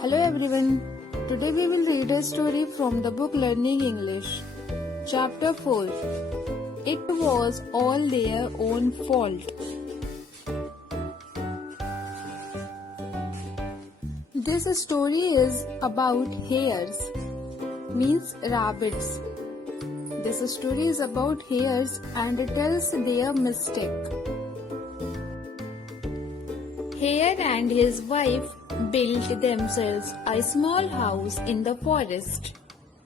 Hello everyone. Today we will read a story from the book Learning English. Chapter 4. It was all their own fault. This story is about hares, means rabbits. This story is about hares and tells their mistake. Hare and his wife built themselves a small house in the forest.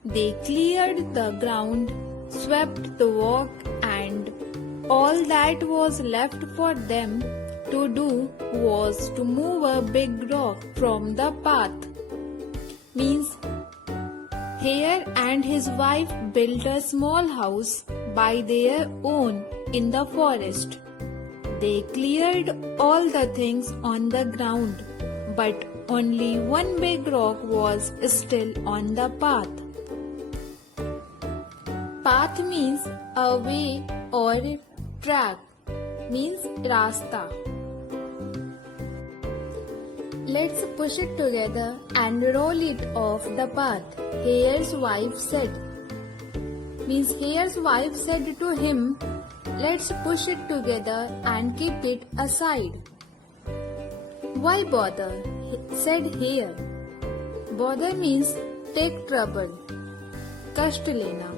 They cleared the ground, swept the walk, and all that was left for them to do was to move a big rock from the path. Means Hare and his wife built a small house by their own in the forest. They cleared all the things on the ground, but only one big rock was still on the path. Path means a way or track, means rasta. Let's push it together and roll it off the path, Hare's wife said. Means Hare's wife said to him, "Let's push it together and keep it aside." "Why bother?" said Hare. Bother means take trouble, कष्ट लेना.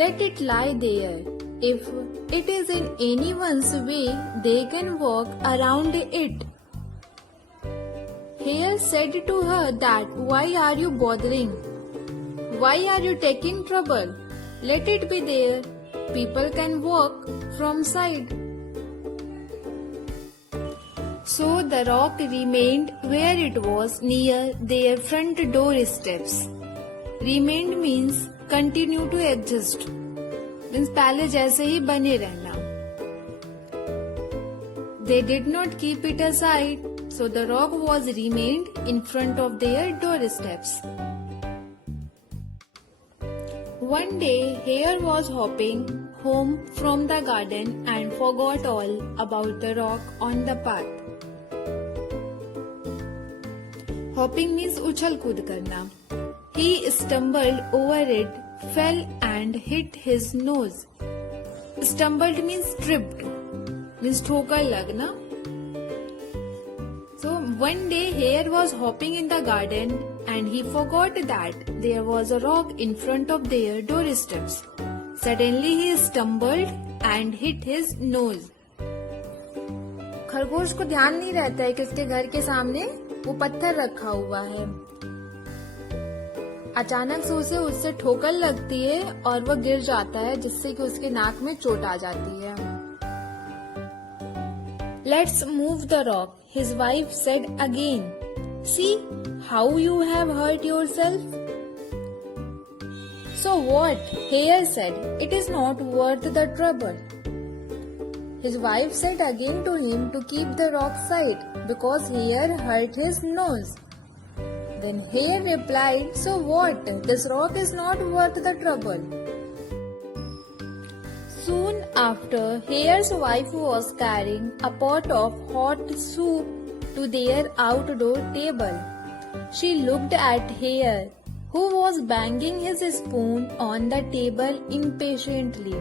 Let it lie there. If it is in anyone's way, they can walk around it. Hare said to her that why are you bothering? Why are you taking trouble? Let it be there. People can walk from side. So the rock remained where it was near their front door steps. Remained means continue to exist. Means पहले जैसे ही बने रहना. They did not keep it aside, so the rock was remained in front of their doorsteps. One day, Hare was hopping home from the garden and forgot all about the rock on the path. Hopping means उछल कूद करना. He stumbled over it, fell and hit his nose. Stumbled means tripped, means ठोकर लगना. So one day Hare was hopping in the garden and he forgot that there was a rock in front of their doorsteps. Suddenly he stumbled and hit his nose. खरगोश को ध्यान नहीं रहता है कि उसके घर के सामने वो पत्थर रखा हुआ है. अचानक से उसे उससे ठोकर लगती है और वो गिर जाता है, जिससे कि उसके नाक में चोट आ जाती है. Let's move the rock, his wife said again. See how you have hurt yourself. So what? Hare said. It is not worth the trouble. His wife said again to him to keep the rock side because Hare hurt his nose. Then Hare replied, "So what? This rock is not worth the trouble." Soon after, Hare's wife was carrying a pot of hot soup to their outdoor table. She looked at Hare, who was banging his spoon on the table impatiently,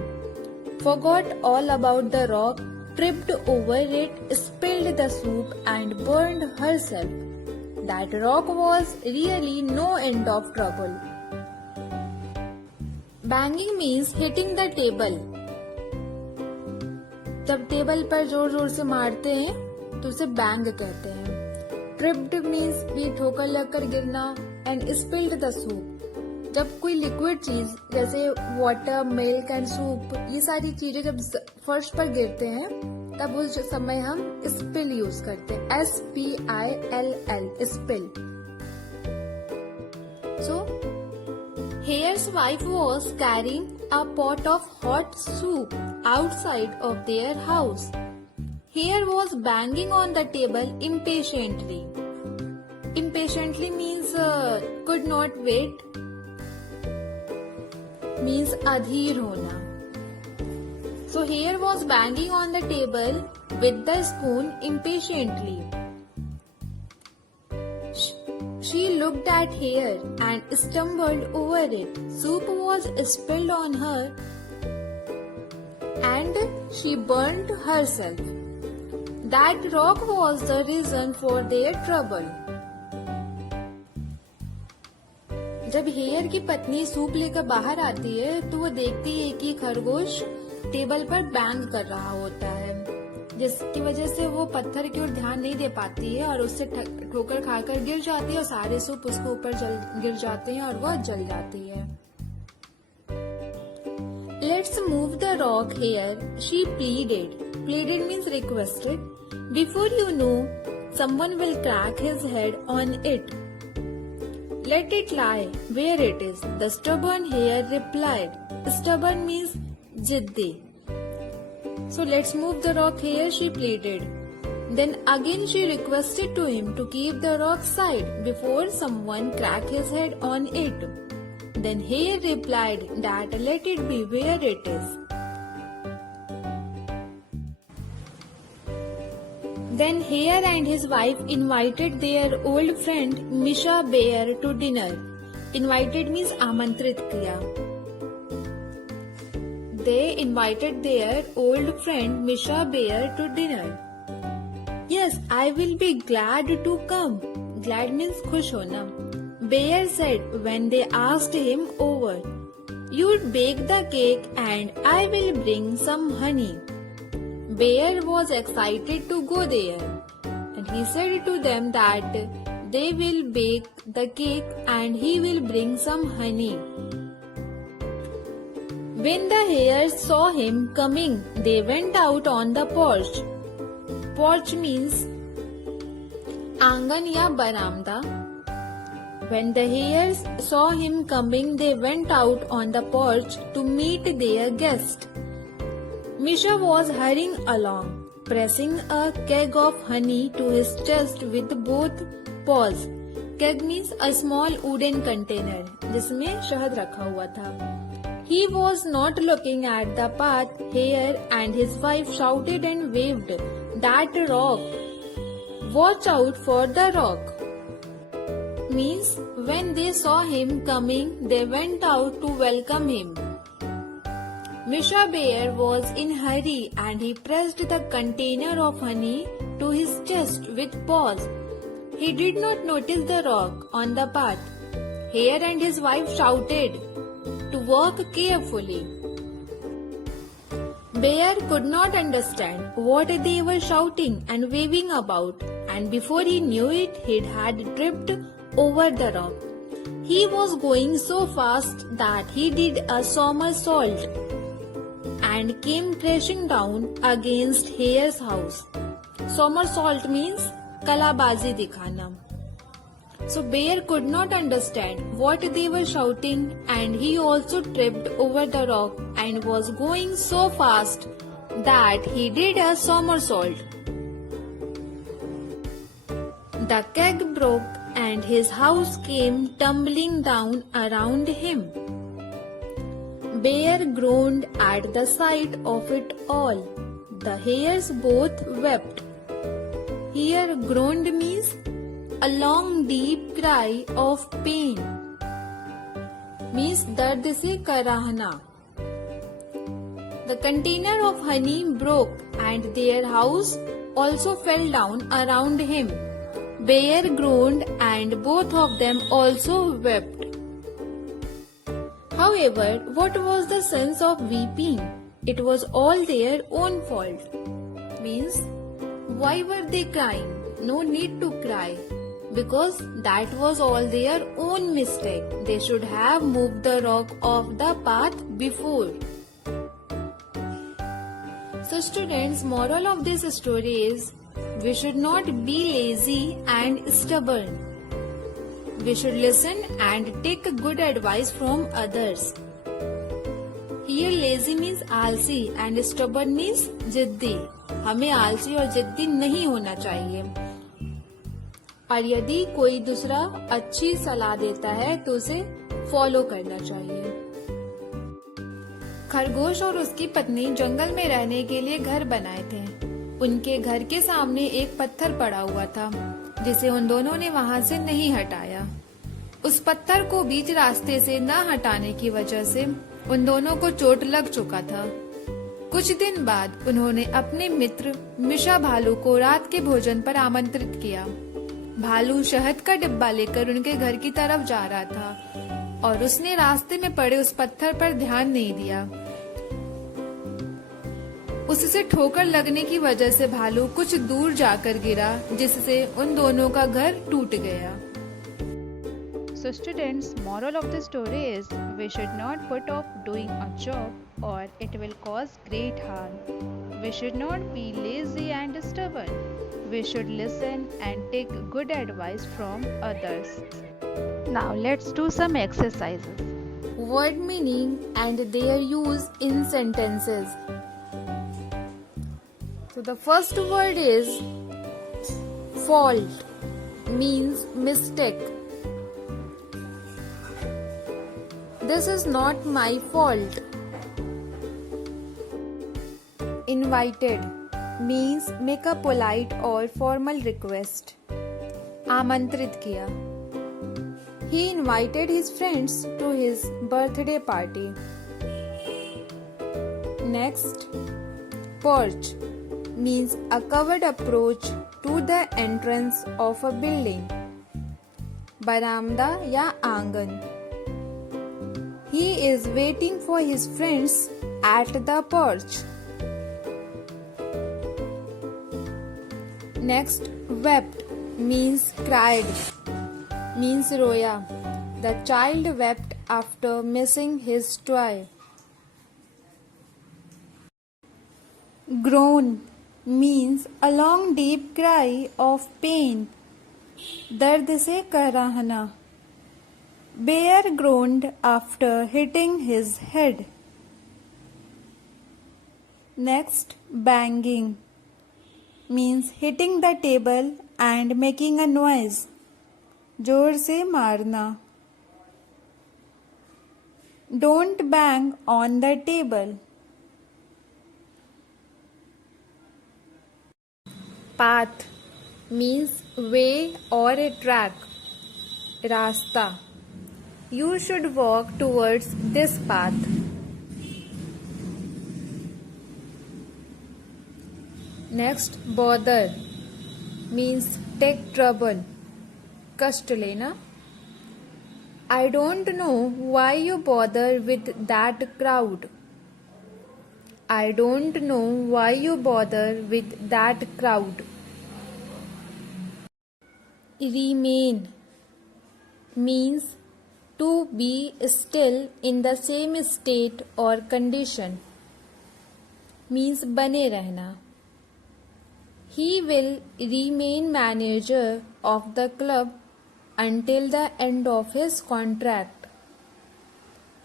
forgot all about the rock, tripped over it, spilled the soup and burned herself. That rock was really no end of trouble. Banging means hitting the table. जब table पर जोर जोर से मारते हैं तो उसे bang कहते हैं. ट्रिप्ड मीन्स भी ठोकर लगकर गिरना. एंड स्पिल्ड द सूप, जब कोई लिक्विड चीज जैसे वाटर, मिल्क एंड सूप, ये सारी चीजें जब फर्श पर गिरते हैं तब उस समय हम स्पिल यूज करते हैं. SPILL, spill. So Hare's wife was carrying a pot of hot soup outside of their house. Hare was banging on the table impatiently. Impatiently means could not wait. Means adhir hona. So Hare was banging on the table with the spoon impatiently. She looked at Hare and stumbled over it. Soup was spilled on her and she burned herself. That rock was the reason for their trouble. जब hair की पत्नी soup लेकर बाहर आती है तो वो देखती है कि खरगोश टेबल पर बैंग कर रहा होता है, जिसकी वजह से वो पत्थर की ओर ध्यान नहीं दे पाती है और उससे ठोकर खाकर गिर जाती है और सारे सूप उसके ऊपर गिर जाते हैं और वह जल जाती है। Let's move the rock here, she pleaded. Pleaded means requested. Before you know, someone will crack his head on it. Let it lie where it is, the stubborn hare replied. Stubborn means jiddi. So let's move the rock here, she pleaded. Then again she requested to him to keep the rock side before someone crack his head on it. Then hare replied that let it be where it is. Then Hare and his wife invited their old friend Misha Bear to dinner. Invited means आमंत्रित किया. They invited their old friend Misha Bear to dinner. Yes, I will be glad to come. Glad means खुश होना. Bear said when they asked him over. You'd bake the cake and I will bring some honey. Bear was excited to go there, and he said to them that they will bake the cake and he will bring some honey. When the hares saw him coming, they went out on the porch. Porch means आंगन या बरामदा. When the hares saw him coming, they went out on the porch to meet their guest. Misha was hurrying along, pressing a keg of honey to his chest with both paws. Keg means a small wooden container, जिसमें शहद रखा हुआ था. He was not looking at the path. Hare and his wife shouted and waved. That rock! Watch out for the rock! Means when they saw him coming, they went out to welcome him. Misha Bear was in hurry and he pressed the container of honey to his chest with paws. He did not notice the rock on the path. Hare and his wife shouted to walk carefully. Bear could not understand what they were shouting and waving about, and before he knew it, he had tripped over the rock. He was going so fast that he did a somersault and came crashing down against Hare's house. Somersault means kalabazi dikhana. So Bear could not understand what they were shouting and he also tripped over the rock and was going so fast that he did a somersault. The keg broke and his house came tumbling down around him. Bear groaned at the sight of it all. The hares both wept. Here groaned means a long deep cry of pain. Means दर्द से कराहना. The container of honey broke and their house also fell down around him. Bear groaned and both of them also wept. However, what was the sense of weeping? It was all their own fault. Means, why were they crying? No need to cry. Because that was all their own mistake. They should have moved the rock off the path before. So students, moral of this story is, we should not be lazy and stubborn. We should listen and take good advice from others. Here lazy means आलसी and stubborn means जिद्दी. हमें आलसी और जिद्दी नहीं होना चाहिए. और यदि कोई दूसरा अच्छी सलाह देता है तो उसे फॉलो करना चाहिए. खरगोश और उसकी पत्नी जंगल में रहने के लिए घर बनाए थे. उनके घर के सामने एक पत्थर पड़ा हुआ था जिसे उन दोनों ने वहां से नहीं हटाया। उस पत्थर को बीच रास्ते से न हटाने की वजह से उन दोनों को चोट लग चुका था। कुछ दिन बाद उन्होंने अपने मित्र मिशा भालू को रात के भोजन पर आमंत्रित किया। भालू शहद का डिब्बा लेकर उनके घर की तरफ जा रहा था और उसने रास्ते में पड़े उस पत्थर पर ध्यान नहीं दिया। उससे ठोकर लगने की वजह से भालू कुछ दूर जाकर गिरा, जिससे उन दोनों का घर टूट गया। So students, moral of the story is we should not put off doing a job or it will cause great harm. We should not be lazy and stubborn. We should listen and take good advice from others. Now let's do some exercises. Word meaning and their use in sentences. So the first word is fault, means mistake. This is not my fault. Invited means make a polite or formal request. आमंत्रित किया. He invited his friends to his birthday party. Next, porch means a covered approach to the entrance of a building. बरामदा या आंगन. He is waiting for his friends at the porch. Next, wept means cried, means roya. The child wept after missing his toy. Groan means a long deep cry of pain. दर्द से कराहना. Bear groaned after hitting his head. Next, banging means hitting the table and making a noise. जोर से मारना. Don't bang on the table. Path means way or a track. रास्ता. You should walk towards this path. Next, bother means take trouble. कष्ट लेना. I don't know why you bother with that crowd. I don't know why you bother with that crowd. Remain means to be still in the same state or condition, means बने रहना. He will remain manager of the club until the end of his contract.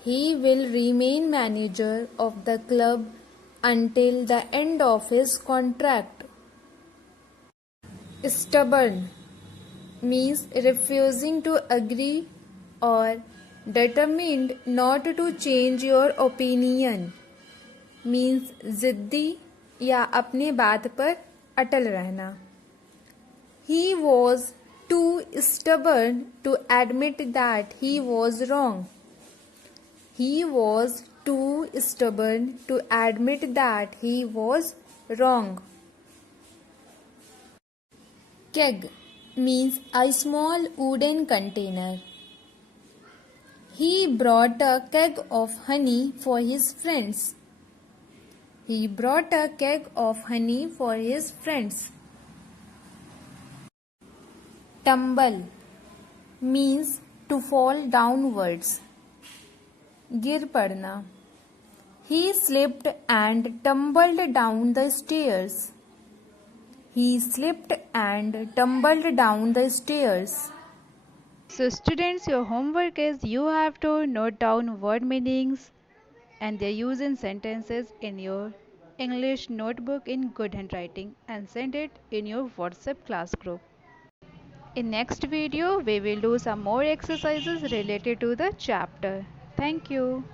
He will remain manager of the club until the end of his contract. Stubborn means refusing to agree or determined not to change your opinion, means जिद्दी या अपने बात पर अटल रहना. He was too stubborn to admit that he was wrong. He was too stubborn to admit that he was wrong. Keg means a small wooden container. He brought a keg of honey for his friends. He brought a keg of honey for his friends. Tumble means to fall downwards. गिर पड़ना. He slipped and tumbled down the stairs. He slipped and tumbled down the stairs. So students, your homework is you have to note down word meanings and their use in sentences in your English notebook in good handwriting and send it in your WhatsApp class group. In next video, we will do some more exercises related to the chapter. Thank you.